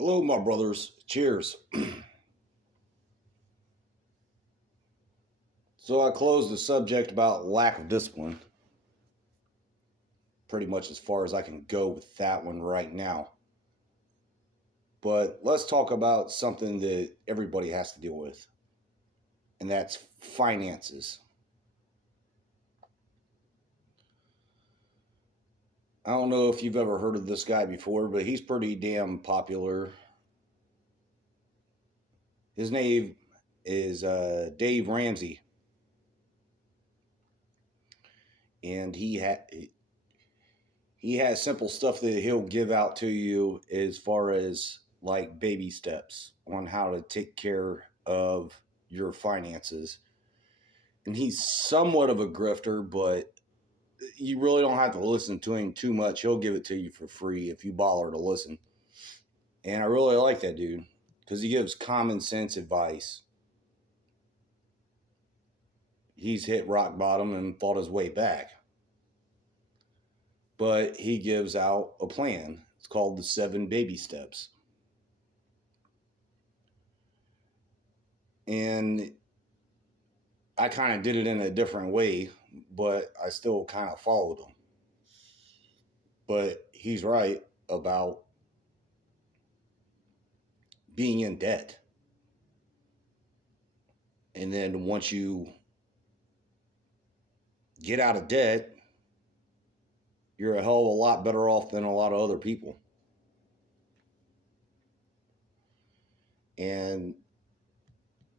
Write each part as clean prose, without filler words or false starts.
Hello, my brothers. Cheers. So I closed the subject about lack of discipline. Pretty much as far as I can go with that one right now. But let's talk about something that everybody has to deal with, and that's finances. I don't know if you've ever heard of this guy before, but he's pretty damn popular. His name is Dave Ramsey, and he has simple stuff that he'll give out to you as far as like baby steps on how to take care of your finances. And he's somewhat of a grifter, but you really don't have to listen to him too much. He'll give it to you for free if you bother to listen. And I really like that dude because he gives common sense advice. He's hit rock bottom and fought his way back. But he gives out a plan. It's called the 7 baby steps. And I kind of did it in a different way, but I still kind of followed him. But he's right about being in debt. And then once you get out of debt, you're a hell of a lot better off than a lot of other people. And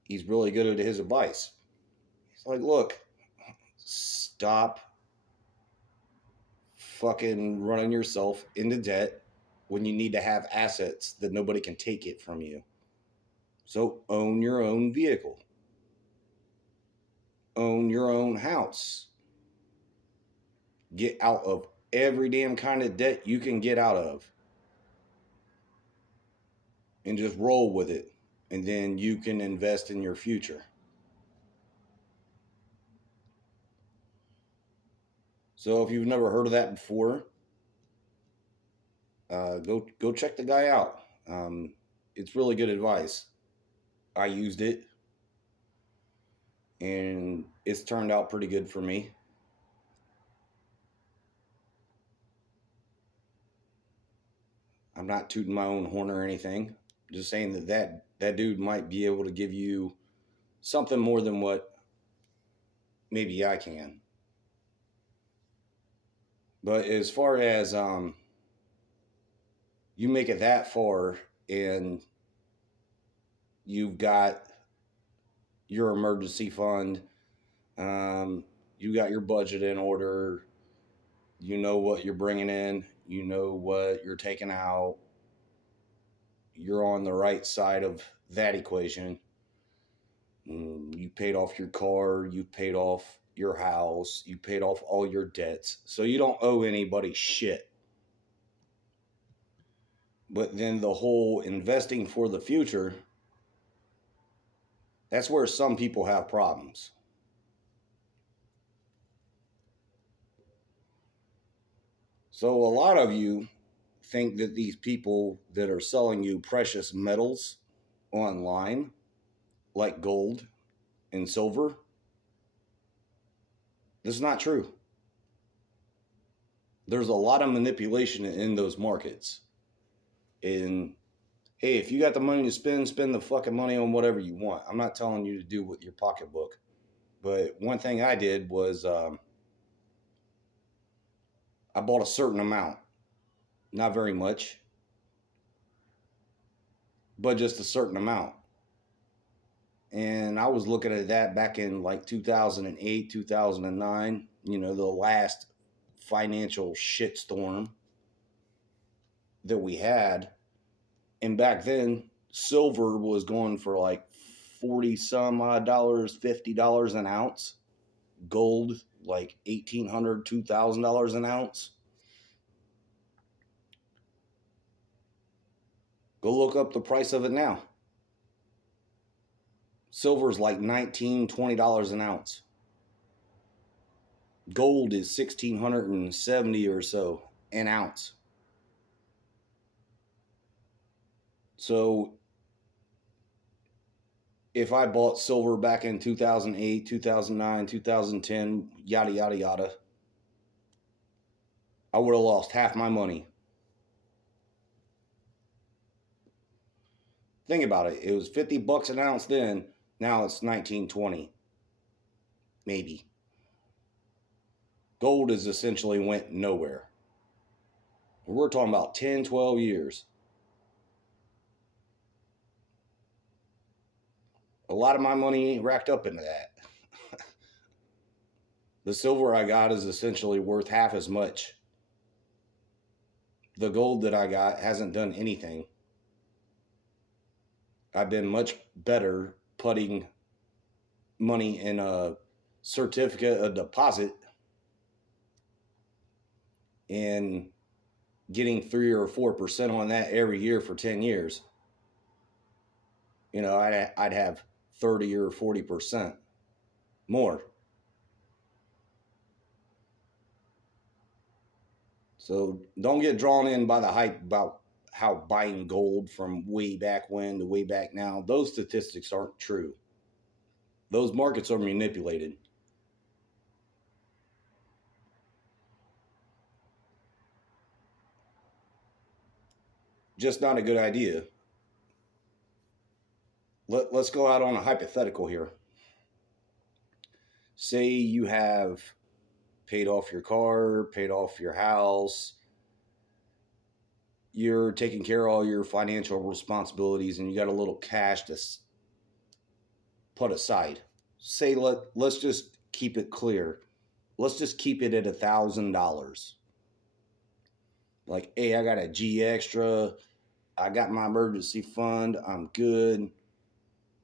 he's really good at his advice. He's like, look, stop fucking running yourself into debt when you need to have assets that nobody can take it from you. So own your own vehicle, own your own house, get out of every damn kind of debt you can get out of, and just roll with it. And then you can invest in your future. So if you've never heard of that before, go check the guy out. It's really good advice. I used it, and it's turned out pretty good for me. I'm not tooting my own horn or anything. I'm just saying that dude might be able to give you something more than what maybe I can. But as far as you make it that far and you've got your emergency fund, you got your budget in order, you know what you're bringing in, you know what you're taking out, you're on the right side of that equation. You paid off your car, you paid off your house, you paid off all your debts, so you don't owe anybody shit. But then the whole investing for the future, that's where some people have problems. So a lot of you think that these people that are selling you precious metals online, like gold and silver, this is not true. There's a lot of manipulation in those markets. And hey, if you got the money to spend the fucking money on whatever you want. I'm not telling you to do with your pocketbook. But one thing I did was I bought a certain amount. Not very much, but just a certain amount. And I was looking at that back in like 2008, 2009, the last financial shitstorm that we had. And back then, silver was going for like 40 some odd dollars, $50 an ounce. Gold, like $1,800, $2,000 an ounce. Go look up the price of it now. Silver's like $19, $20 an ounce. Gold is 1,670 or so an ounce. So if I bought silver back in 2008, 2009, 2010, yada, yada, yada, I would have lost half my money. Think about it. It was $50 an ounce then. Now it's 1920, maybe. Gold has essentially went nowhere. We're talking about 10, 12 years. A lot of my money ain't racked up into that. The silver I got is essentially worth half as much. The gold that I got hasn't done anything. I've been much better putting money in a certificate of deposit and getting 3 or 4% on that every year for 10 years. I'd have 30 or 40% more. So don't get drawn in by the hype about how buying gold from way back when to way back now. Those statistics aren't true. Those markets are manipulated. Just not a good idea. Let's go out on a hypothetical here. Say you have paid off your car, paid off your house, you're taking care of all your financial responsibilities, and you got a little cash to put aside. Say let's just keep it clear. Let's just keep it at $1,000. Like, hey, I got a G extra. I got my emergency fund. I'm good.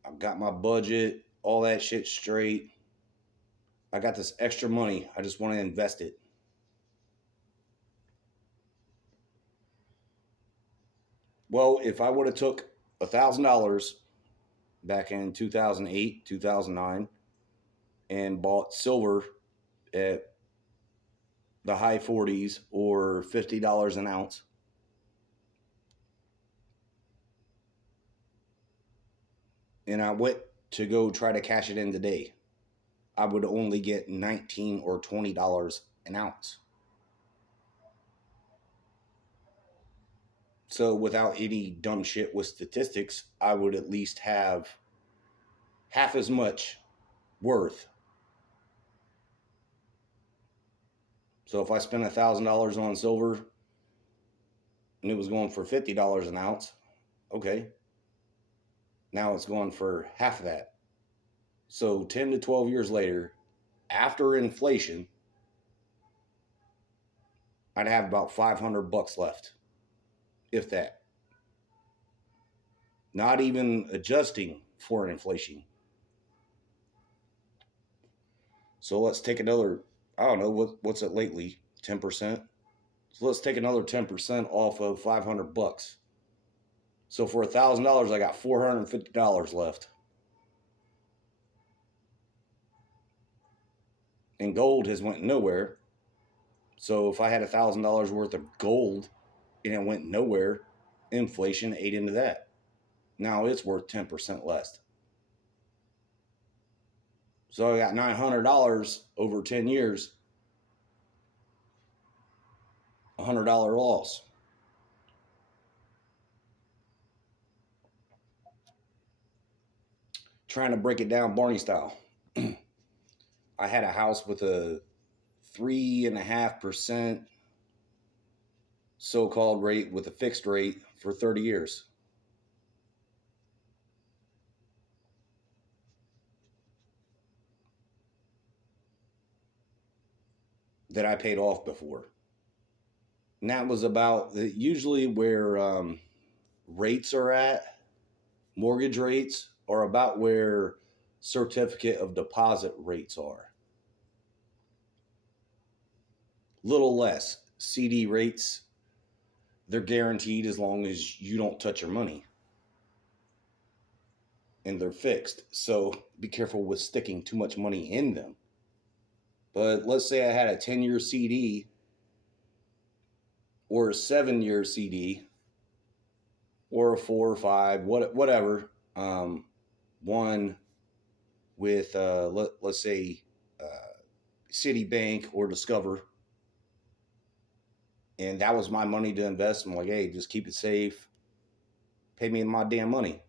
I've got my budget, all that shit straight. I got this extra money. I just want to invest it. Well, if I would have took $1,000 back in 2008, 2009, and bought silver at the high 40s or $50 an ounce, and I went to go try to cash it in today, I would only get $19 or $20 an ounce. So without any dumb shit with statistics, I would at least have half as much worth. So if I spent $1,000 on silver and it was going for $50 an ounce, okay, now it's going for half of that. So 10 to 12 years later, after inflation, I'd have about $500 left, if that. Not even adjusting for inflation. So let's take another, I don't know, what's it lately? 10%? So let's take another 10% off of $500. So for $1,000, I got $450 left. And gold has went nowhere. So if I had $1,000 worth of gold and it went nowhere, inflation ate into that. Now it's worth 10% less. So I got $900 over 10 years, $100 loss. Trying to break it down Barney style. I had a house with a 3.5% so-called rate with a fixed rate for 30 years. That I paid off before. And that was about usually where rates are at, mortgage rates are about where certificate of deposit rates are. Little less. CD rates, they're guaranteed as long as you don't touch your money. And they're fixed. So be careful with sticking too much money in them. But let's say I had a 10-year CD or a 7-year CD or a 4 or 5, whatever. One with let's say Citibank or Discover, and that was my money to invest. I'm like, hey, just keep it safe, pay me my damn money.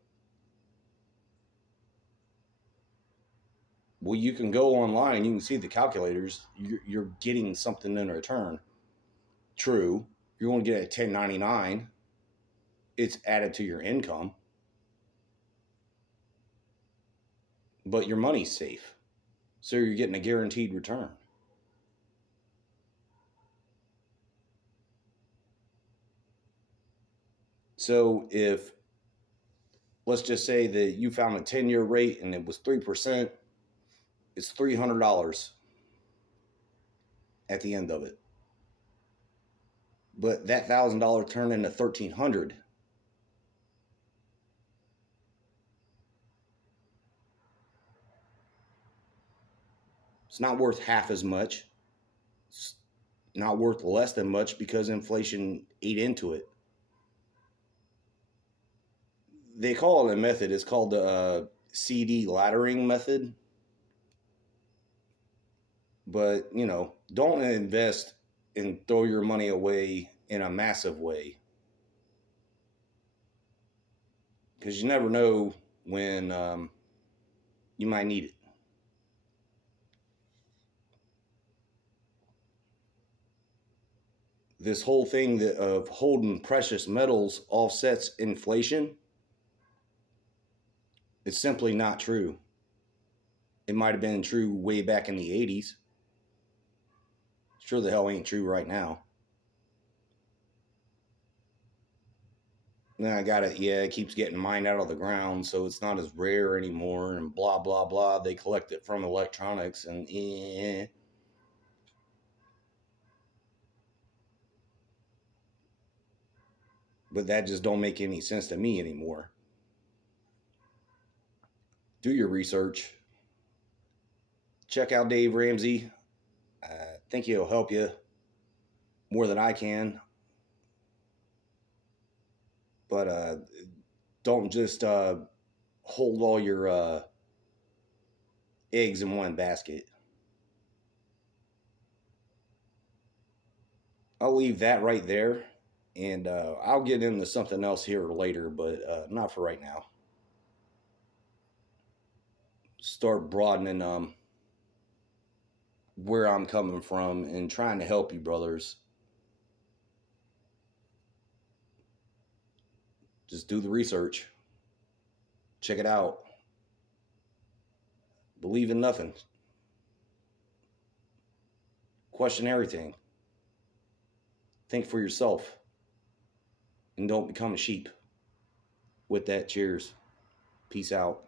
Well, you can go online, you can see the calculators. You're getting something in return. True, you're going to get a 1099. It's added to your income, but your money's safe, so you're getting a guaranteed return. So if, let's just say that you found a 10-year rate and it was 3%, it's $300 at the end of it. But that $1,000 turned into 1,300. It's not worth half as much. It's not worth less than much because inflation ate into it. They call it a method. It's called the CD laddering method. But, don't invest and throw your money away in a massive way, because you never know when you might need it. This whole thing of holding precious metals offsets inflation, it's simply not true. It might have been true way back in the 80s. Sure the hell ain't true right now. Then I got it. Yeah, it keeps getting mined out of the ground, so it's not as rare anymore, and blah blah blah. They collect it from electronics, and but that just don't make any sense to me anymore. Do your research. Check out Dave Ramsey. I think he'll help you more than I can. But don't just hold all your eggs in one basket. I'll leave that right there, and I'll get into something else here later, but not for right now. Start broadening where I'm coming from and trying to help you, brothers. Just do the research. Check it out. Believe in nothing. Question everything. Think for yourself. And don't become a sheep. With that, cheers. Peace out.